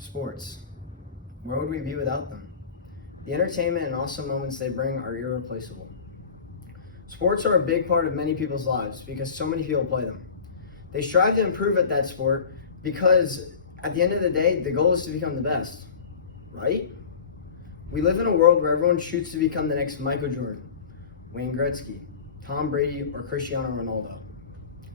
Sports. Where would we be without them? The entertainment and awesome moments they bring are irreplaceable. Sports are a big part of many people's lives because so many people play them. They strive to improve at that sport because at the end of the day, the goal is to become the best, right? We live in a world where everyone shoots to become the next Michael Jordan, Wayne Gretzky, Tom Brady, or Cristiano Ronaldo.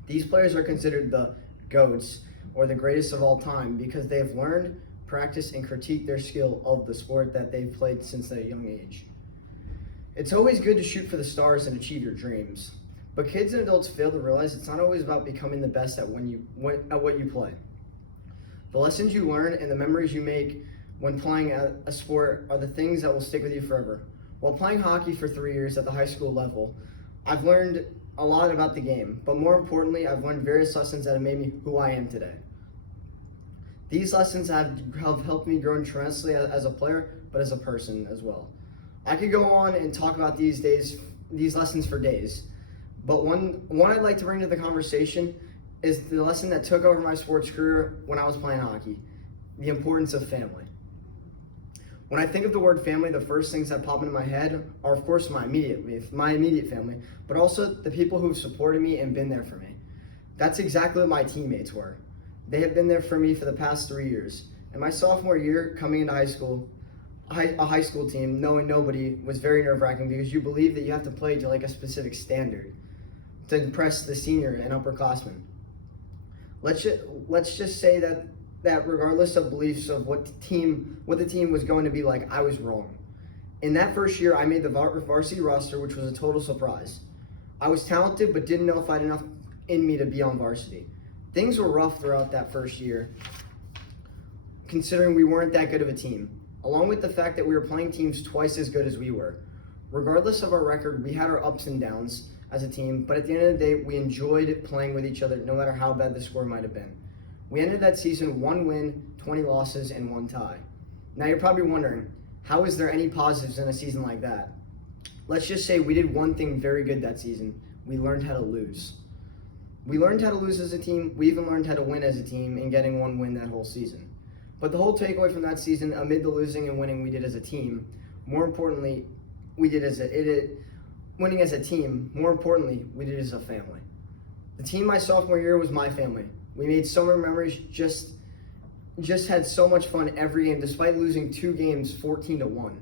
These players are considered the GOATs, or the greatest of all time, because they have learned, practiced, and critiqued their skill of the sport that they've played since a young age. It's always good to shoot for the stars and achieve your dreams, but kids and adults fail to realize it's not always about becoming the best at what you play. The lessons you learn and the memories you make when playing a sport are the things that will stick with you forever. While playing hockey for 3 years at the high school level, I've learned a lot about the game, but more importantly, I've learned various lessons that have made me who I am today. These lessons have helped me grow tremendously as a player, but as a person as well. I could go on and talk about these lessons for days, but one I'd like to bring to the conversation is the lesson that took over my sports career when I was playing hockey: the importance of family. When I think of the word family, the first things that pop into my head are, of course, my immediate family, but also the people who've supported me and been there for me. That's exactly what my teammates were. They have been there for me for the past 3 years. In my sophomore year, coming into high school, a high school team, knowing nobody, was very nerve-wracking because you believe that you have to play to like a specific standard to impress the senior and upperclassmen. Let's just say that regardless of beliefs of what the team was going to be like, I was wrong. In that first year, I made the varsity roster, which was a total surprise. I was talented, but didn't know if I had enough in me to be on varsity. Things were rough throughout that first year, considering we weren't that good of a team, along with the fact that we were playing teams twice as good as we were. Regardless of our record, we had our ups and downs as a team, but at the end of the day, we enjoyed playing with each other no matter how bad the score might have been. We ended that season 1 win, 20 losses, and 1 tie. Now you're probably wondering, how is there any positives in a season like that? Let's just say we did one thing very good that season. We learned how to lose. We learned how to lose as a team. We even learned how to win as a team in getting 1 win that whole season. But the whole takeaway from that season, amid the losing and winning we did as a team, more importantly, winning as a team, more importantly, we did as a family. The team my sophomore year was my family. We made so many memories, just had so much fun every game, despite losing 2 games 14-1.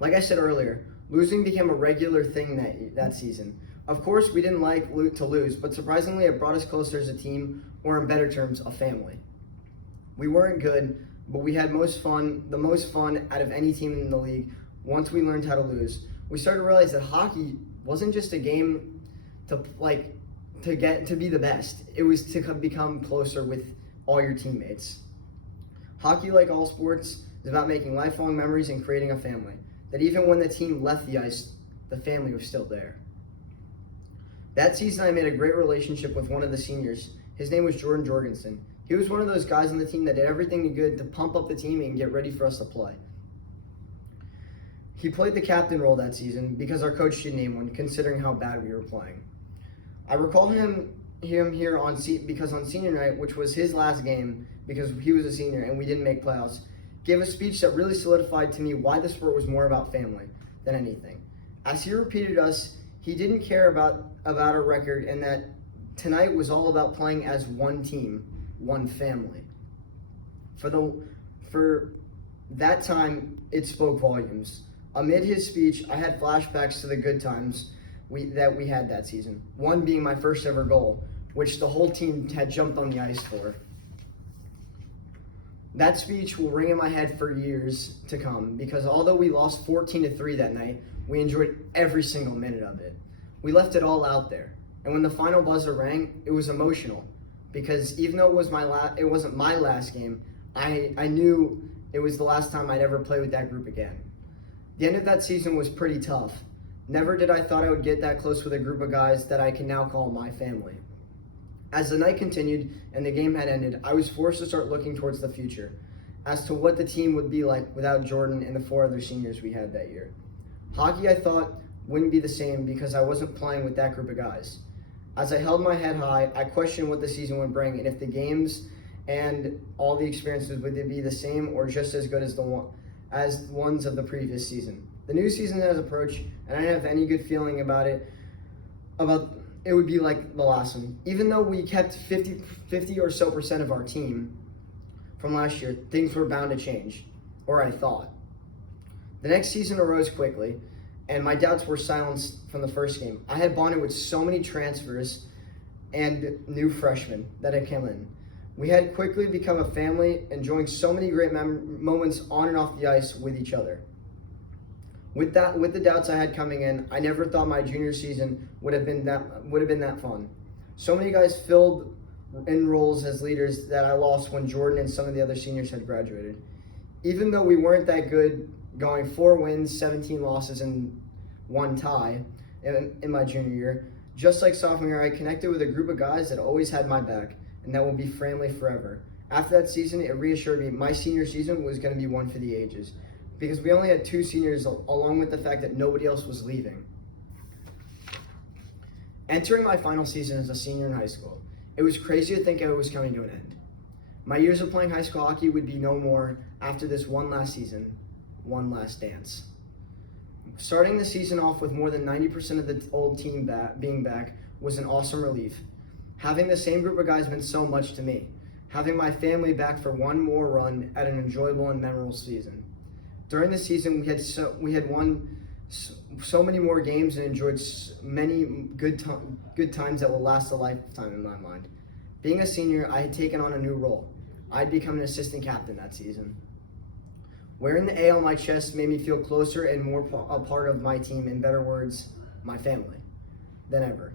Like I said earlier, losing became a regular thing that season. Of course, we didn't like to lose, but surprisingly, it brought us closer as a team, or in better terms, a family. We weren't good, but we had the most fun out of any team in the league once we learned how to lose. We started to realize that hockey wasn't just a game to be the best. It was to become closer with all your teammates. Hockey, like all sports, is about making lifelong memories and creating a family. That even when the team left the ice, the family was still there. That season, I made a great relationship with one of the seniors. His name was Jordan Jorgensen. He was one of those guys on the team that did everything good to pump up the team and get ready for us to play. He played the captain role that season because our coach didn't name one, considering how bad we were playing. I recall him here because on senior night, which was his last game because he was a senior and we didn't make playoffs, gave a speech that really solidified to me why the sport was more about family than anything. As he repeated us, he didn't care about our record and that tonight was all about playing as one team, one family. For that time, it spoke volumes. Amid his speech, I had flashbacks to the good times that we had that season. One being my first ever goal, which the whole team had jumped on the ice for. That speech will ring in my head for years to come because although we lost 14-3 that night, we enjoyed every single minute of it. We left it all out there. And when the final buzzer rang, it was emotional because even though it wasn't my last game, I knew it was the last time I'd ever play with that group again. The end of that season was pretty tough. Never did I thought I would get that close with a group of guys that I can now call my family. As the night continued and the game had ended, I was forced to start looking towards the future as to what the team would be like without Jordan and the 4 other seniors we had that year. Hockey, I thought, wouldn't be the same because I wasn't playing with that group of guys. As I held my head high, I questioned what the season would bring and if the games and all the experiences would be the same or just as good as as ones of the previous season. The new season has approached, and I didn't have any good feeling about it. It would be like the last one. Even though we kept 50 or so percent of our team from last year, things were bound to change, or I thought. The next season arose quickly, and my doubts were silenced from the first game. I had bonded with so many transfers and new freshmen that had come in. We had quickly become a family, enjoying so many great moments on and off the ice with each other. With the doubts I had coming in, I never thought my junior season would have been that fun. So many guys filled in roles as leaders that I lost when Jordan and some of the other seniors had graduated. Even though we weren't that good, going 4 wins, 17 losses, and 1 tie in my junior year, just like sophomore year, I connected with a group of guys that always had my back and that will be family forever. After that season, it reassured me my senior season was going to be one for the ages, because we only had 2 seniors, along with the fact that nobody else was leaving. Entering my final season as a senior in high school, it was crazy to think it was coming to an end. My years of playing high school hockey would be no more after this one last season, one last dance. Starting the season off with more than 90% of the old team being back was an awesome relief. Having the same group of guys meant so much to me. Having my family back for one more run at an enjoyable and memorable season. During the season, we had won so many more games and enjoyed many good times that will last a lifetime in my mind. Being a senior, I had taken on a new role. I'd become an assistant captain that season. Wearing the A on my chest made me feel closer and more a part of my team, in better words, my family, than ever.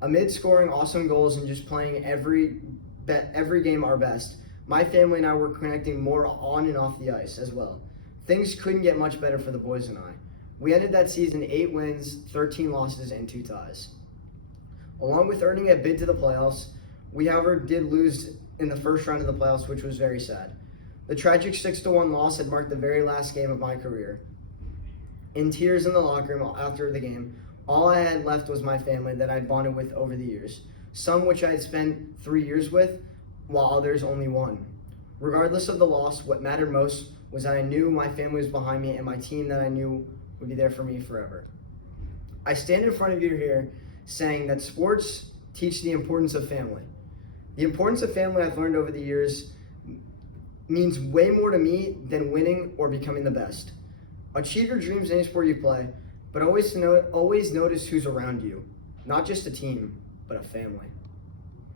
Amid scoring awesome goals and just playing every game our best, my family and I were connecting more on and off the ice as well. Things couldn't get much better for the boys and I. We ended that season 8 wins, 13 losses, and 2 ties. Along with earning a bid to the playoffs, we however did lose in the first round of the playoffs, which was very sad. The tragic 6-1 loss had marked the very last game of my career. In tears in the locker room after the game, all I had left was my family that I'd bonded with over the years, some which I had spent 3 years with, while others only 1. Regardless of the loss, what mattered most was that I knew my family was behind me and my team that I knew would be there for me forever. I stand in front of you here saying that sports teach the importance of family. The importance of family I've learned over the years means way more to me than winning or becoming the best. Achieve your dreams in any sport you play, but always notice who's around you. Not just a team, but a family.